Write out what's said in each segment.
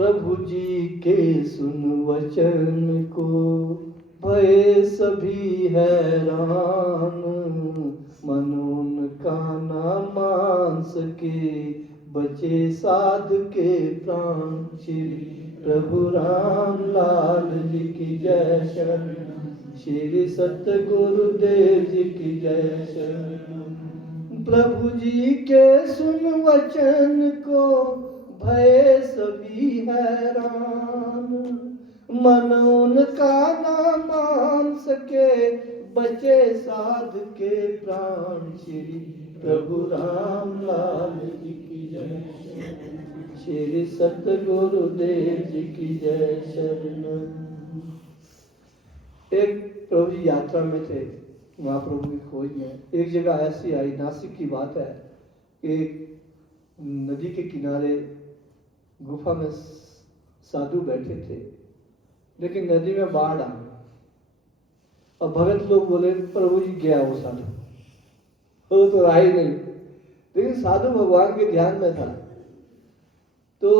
प्रभु जी के सुन वचन को, भय सभी हैरान। मन उनका ना मान सके, बचे साधु के प्राण। श्री प्रभु राम लाल जी की जय शरण, श्री सत्य गुरुदेव जी की जय शरण। प्रभु जी के सुन वचन को, भय सभी हैरान। मन उनका ना मान सके, बचे साध के प्राण। श्री प्रभु राम लाल जी की जय, श्री सत्य गुरुदेव जी की जय शरण। एक प्रभु जी यात्रा में थे, महाप्रभु की खोज में। एक जगह ऐसी आई, नासिक की बात है, एक नदी के किनारे गुफा में साधु बैठे थे, लेकिन नदी में बाढ़ आ। और भगत लोग बोले प्रभु जी गया वो साधु, वो तो रहा ही नहीं। लेकिन साधु भगवान के ध्यान में था। तो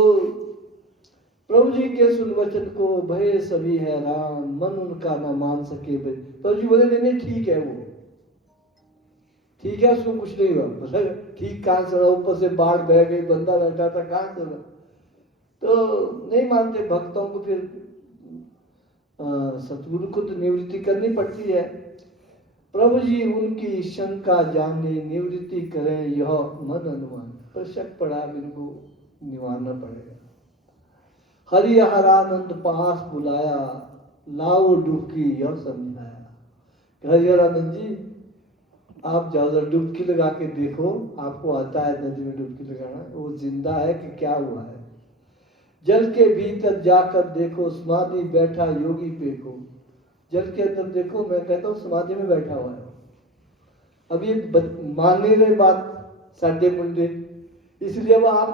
प्रभु जी के सुन वचन को, भय सभी हैरान। मन उनका ना मान सके। प्रभु जी बोले नहीं ठीक है, वो ठीक है, उसको कुछ नहीं हुआ। ठीक कहाँ से, ऊपर से बाढ़ बह गई, बंदा बैठा था, कहाँ से। तो नहीं मानते भक्तों को, फिर सतगुरु को तो निवृत्ति करनी पड़ती है। प्रभु जी उनकी शंका जाने, निवृत्ति करें यह मन अनुमान। पर शक पड़ा, इनको निवारना पड़ेगा। हरिहरानंद पास बुलाया, लाओ डुबकी यह समझाया। हरिहरानंद जी आप जाओ जरा डुबकी लगा के देखो, आपको आता है नदी में डुबकी लगाना, वो जिंदा है कि क्या हुआ है। जल के भीतर जाकर देखो, समाधि बैठा योगी पे को। जल के अंदर देखो, मैं कहता हूँ समाधि में बैठा हुआ है। अब ये मान नहीं रहे बात साढ़े मुंडे, इसलिए अब आप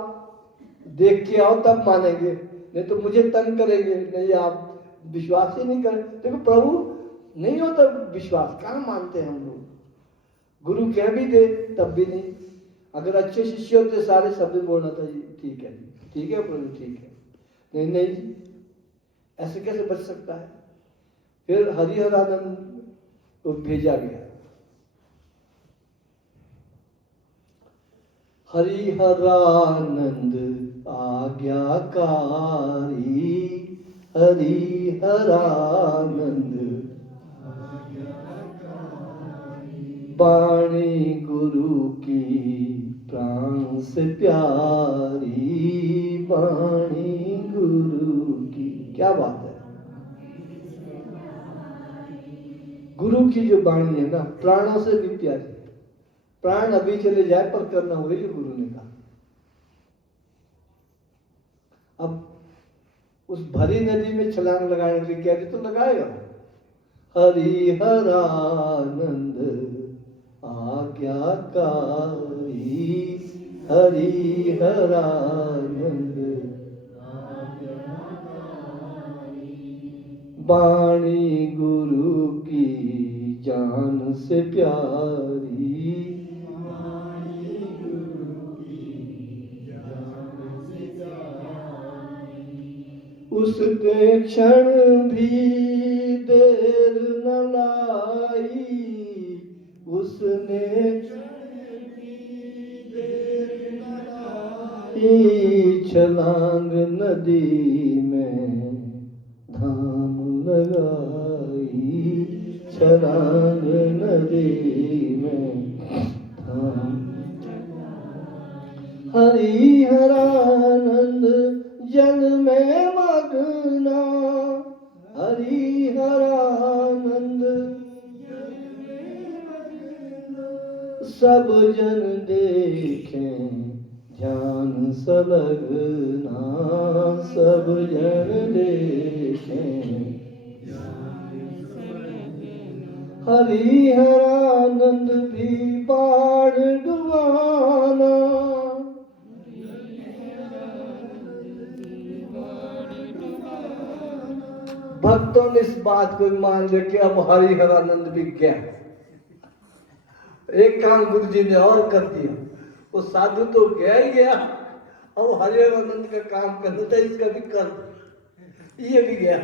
देख के आओ तब मानेंगे, नहीं तो मुझे तंग करेंगे। नहीं आप विश्वास ही नहीं करें। देखो प्रभु नहीं होता विश्वास, कहाँ मानते हैं हम लोग। गुरु कह भी दे तब भी नहीं। अगर अच्छे शिष्य होते सारे शब्द बोलना था जी, ठीक है जी, ठीक है प्रभु ठीक है। नहीं नहीं, ऐसे कैसे बच सकता है। फिर हरिहरानंद को भेजा गया। हरिहरानंद आज्ञाकारी, हरिहरानंद वाणी गुरु की प्राण से प्यारी। वाणी गुरु की, क्या बात है। गुरु की जो वाणी है ना, प्राणों से भी प्यारी। प्राण अभी चले जाए पर करना हुए जो गुरु ने कहा। अब उस भरी नदी में छलांग लगाने के लिए कह दे तो लगाएगा। हरिहरानंद आज्ञाकारी, हरिहरानंद वाणी गुरु की जान से प्यारी। उसके क्षण भी देर न लाई, उसने छलांग नदी में धाम लगाई। छलांग नदी में धाम। हरिहरानंद जल में मग्ना, हरिहरानंद सब जन देखें ध्यान सलगना। सब जन देखें हरिहरानंद भी बाढ़ डुबाना। भक्तों ने इस बात को मान लिया कि अब हरिहरानंद भी गया। एक काम गुरु जी ने और कर दिया, वो साधु तो गया ही गया, अब हरिहरानंद का काम करना था, इसका भी कर, ये भी गया।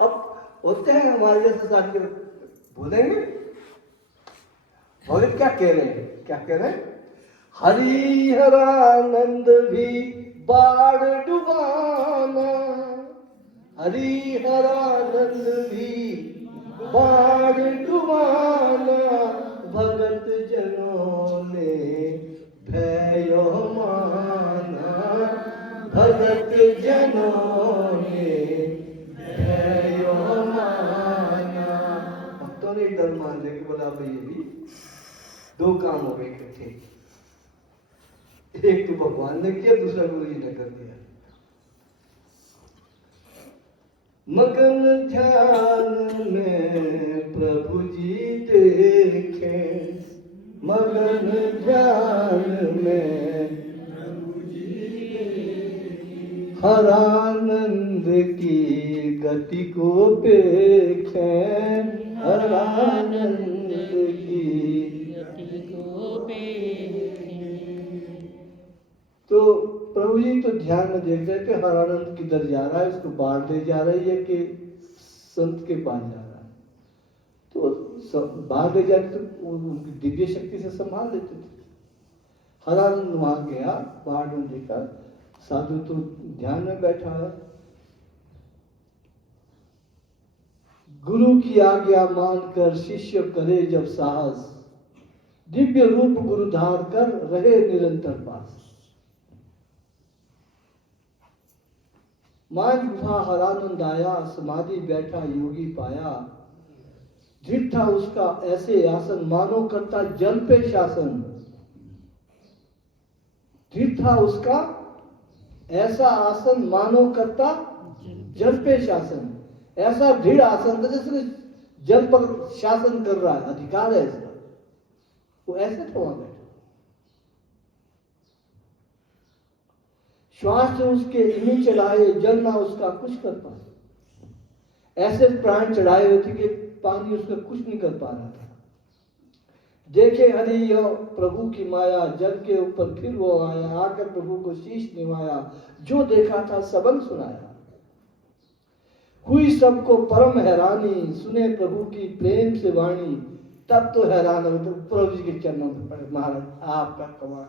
अब होते हैं हमारे जैसे साथी बोलेंगे, भगत क्या कह रहे हैं, क्या कह रहे हैं? हरिहरानंद भी बाढ़ डुबाना, हरिहरानंद भी बाढ़ डुबाना, भगत जनों ने भयो माना, भगत जनों ने भयो माना। भक्तों ने डर मान लिया कि बोला भाई ये भी दो काम हो गए इकट्ठे, एक तो भगवान ने किया, दूसरा गुरु जी ने कर दिया। मगन ध्यान में प्रभु जी देखे, मगन ध्यान में प्रभु जी देखे, हरानंद की गति को देखे, हरानंद की गति को देखे। तो प्रभु जी तो ध्यान में देख रहे थे हरानंद किधर जा रहा है, उसको बाढ़ ले जा रही है कि संत के पास जा रहा है। तो बाढ़ ले जाते तो उनकी दिव्य शक्ति से संभाल लेते थे। हरानंद वहां गया, बाढ़ में देखा साधु तो ध्यान में बैठा है। गुरु की आज्ञा मानकर शिष्य करे जब साहस, दिव्य रूप गुरु धार कर रहे निरंतर पास। मां गुफा हरानंद आया, समाधि बैठा योगी पाया, दृढ़ था उसका ऐसे आसन, मानो करता जल पे शासन। दृढ़ था उसका ऐसा आसन, मानो करता जल पे शासन। ऐसा दृढ़ आसन था जैसे जल पर शासन कर रहा है, अधिकार है इसका, वो ऐसे तो वहां बैठा। श्वास से उसके इन्हीं चढ़ाए, जल ना उसका कुछ कर पाए। ऐसे प्राण चढ़ाए हुए थे कि पानी उसका कुछ नहीं कर पा रहा था। देखे हरि यो प्रभु की माया, जल के ऊपर फिर वो आया, आकर प्रभु को शीश निभाया, जो देखा था सबन सुनाया। हुई सबको परम हैरानी, सुने प्रभु की प्रेम से वाणी, तब तो हैरान हो तो प्रभु जी के चरणों में पड़े। महाराज आपका कमाल,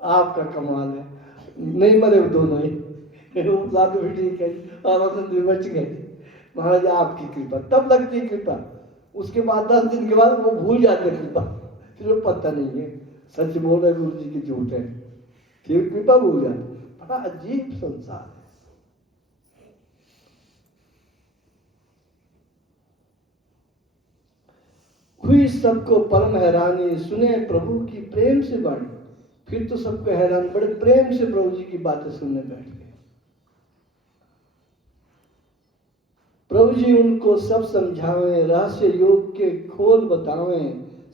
आपका कमाल है, नहीं मरे वो दोनों ही, वो साधु भी ठीक है और आनंद भी बच गए। महाराज आपकी कृपा, तब लगती है कृपा, उसके बाद 10 दिन के बाद वो भूल जाते कृपा, फिर वो पता नहीं है सच बोल रहे गुरु जी की झूठ है, फिर कृपा भूल जाते। बड़ा अजीब संसार है। हुई सबको परम हैरानी, सुने प्रभु की प्रेम से वाणी, फिर तो सबको हैरान, बड़े प्रेम से प्रभु जी की बातें सुनने बैठ गए। प्रभु जी उनको सब समझावे, रहस्य योग के खोल बतावे,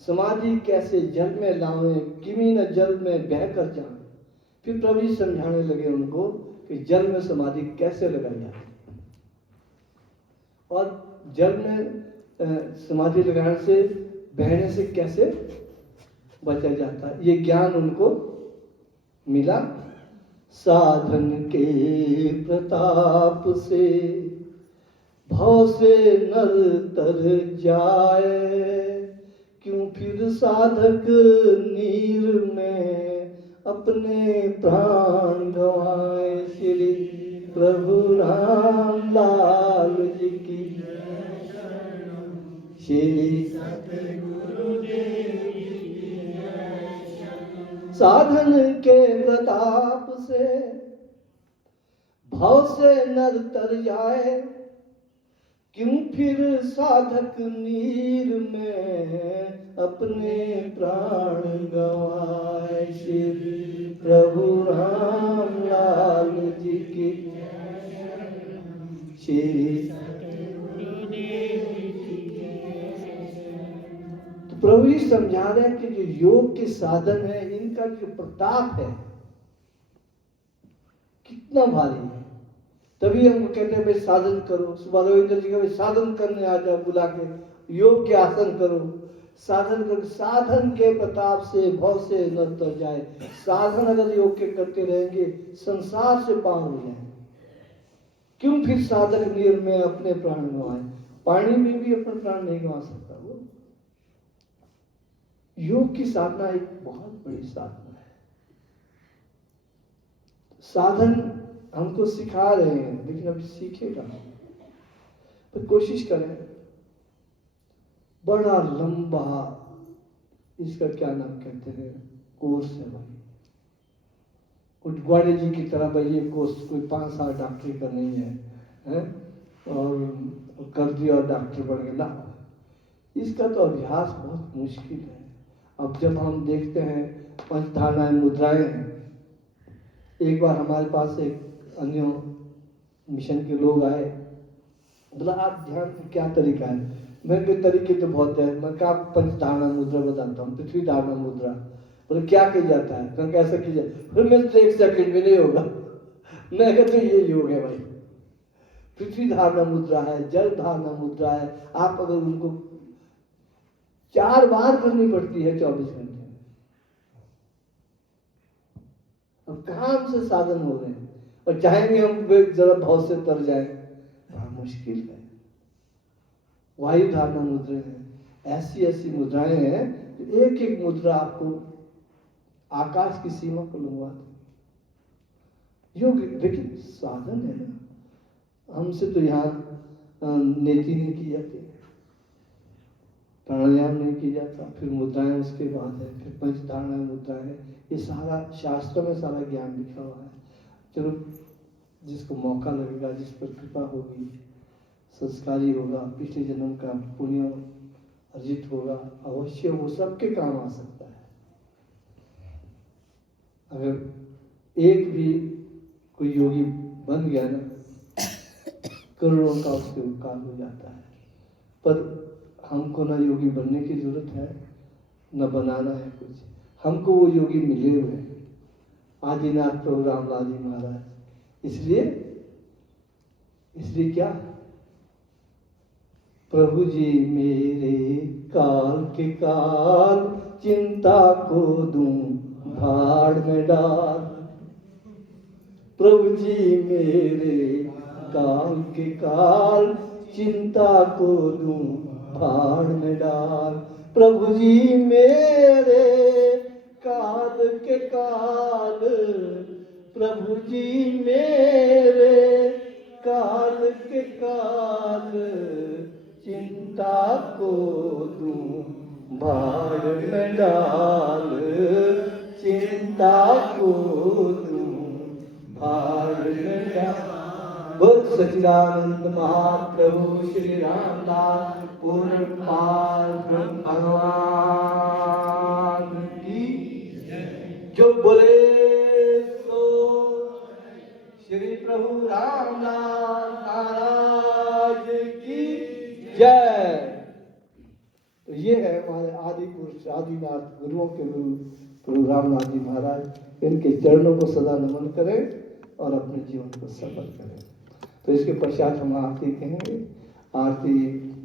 समाधि कैसे जल में लावे, किमी न जल में बह कर जाए। फिर प्रभु जी समझाने लगे उनको कि जल में समाधि कैसे लगाई जाती और जल में समाधि लगाने से, बहने से कैसे बचा जाता है, ये ज्ञान उनको मिला। साधन के प्रताप से भव से नर तर जाए, क्यों फिर साधक नीर में अपने प्राण गवाए। श्री प्रभु राम लाल जी की, श्री सतगुरुदेव की। साधन के प्रताप से भव से नर तर जाए, क्यों फिर साधक नीर में अपने प्राण गवाए। श्री प्रभु राम लाल जी की, श्री प्रभु जी समझा रहे हैं कि जो योग के साधन है, इनका जो प्रताप है कितना भारी है। तभी हमको कहते हैं भाई साधन करो। सुबह रविंद्र जी का भाई साधन करने आ जाओ, बुला के योग के आसन करो, साधन के प्रताप से भव से न तर जाए। साधन अगर योग के करते रहेंगे संसार से पार हो जाए। क्यों फिर साधक नीर में अपने प्राण गंवाए। पानी में भी अपना प्राण नहीं गंवा सकता वो। योग की साधना एक बहुत बड़ी साधना है। साधन हमको सिखा रहे हैं लेकिन अभी सीखेगा तो कोशिश करें। बड़ा लंबा इसका क्या नाम कहते हैं कोर्स है भाई। कुछ ग्वाड़े जी की तरह भाई ये कोर्स कोई 5 साल डॉक्टरी का नहीं है, और कर दिया और डॉक्टर बन गया ना। इसका तो अभ्यास बहुत मुश्किल है। अब जब हम देखते हैं पंचधारणाएं मुद्राएं हैं। एक बार हमारे पास एक अन्य मिशन के लोग आए, बोला आप ध्यान का क्या तरीका है। मेरे तरीके तो बहुत है। मैं क्या पंचधारणा मुद्रा बताता हूँ, पृथ्वी धारणा मुद्रा। बोले क्या किया जाता है, मैं कैसे किया जाता है। फिर मेरे तो 1 सेकंड में नहीं होगा। मैं कहते ये योग है भाई। पृथ्वी धारणा मुद्रा है, जल धारणा मुद्रा है। आप अगर उनको 4 बार करनी पड़ती है 24 घंटे में। अब कहाँ से साधन हो रहे हैं और चाहेंगे हम जरा भाव से तर जाए, बड़ा मुश्किल है। वायु धारणा मुद्रा है। ऐसी मुद्राएं हैं एक एक मुद्रा आपको आकाश की सीमा को लंघवा दे। योग लेकिन साधन है ना। हमसे तो यहाँ नेति नहीं की जाती, प्राणायाम नहीं किया जाता, फिर मुद्राएं उसके बाद है, फिर पंचधारणा मुद्रा है। ये सारा शास्त्रों में सारा ज्ञान लिखा हुआ है। चलो जिसको मौका लगेगा, जिस पर कृपा होगी, संस्कारी होगा, पिछले जन्म का पुण्य अर्जित होगा, अवश्य वो सबके काम आ सकता है। अगर एक भी कोई योगी बन गया ना, करोड़ों का उसके उपकार हो जाता है। पर हमको ना योगी बनने की जरूरत है, न बनाना है कुछ। हमको वो योगी मिले हुए हैं, आदिनाथ प्रभु रामलाल जी महाराज। इसलिए क्या, प्रभु जी मेरे काल के काल, चिंता को दूं भाड़ में डाल। प्रभु जी मेरे काल के काल, चिंता को दूं भाड़ में डाल। प्रभु जी मेरे काल के काल, प्रभु जी मेरे काल के काल, चिंता को दूं भाड़ में डाल। चिंता को दूं भाड़ में डाल। बुद्ध सच्चिदानंद महाप्रभु श्री रामदास पूर्णपाल ब्रह्म भगवान की जो बोले सो श्री प्रभु रामदास महाराज की जय। तो ये है हमारे आदि पुरुष आदिनाथ गुरुओं के गुरु प्रभु रामनाथ जी महाराज। इनके चरणों को सदा नमन करें और अपने जीवन को सफल करें। तो इसके पश्चात हम आरती कहेंगे। आरती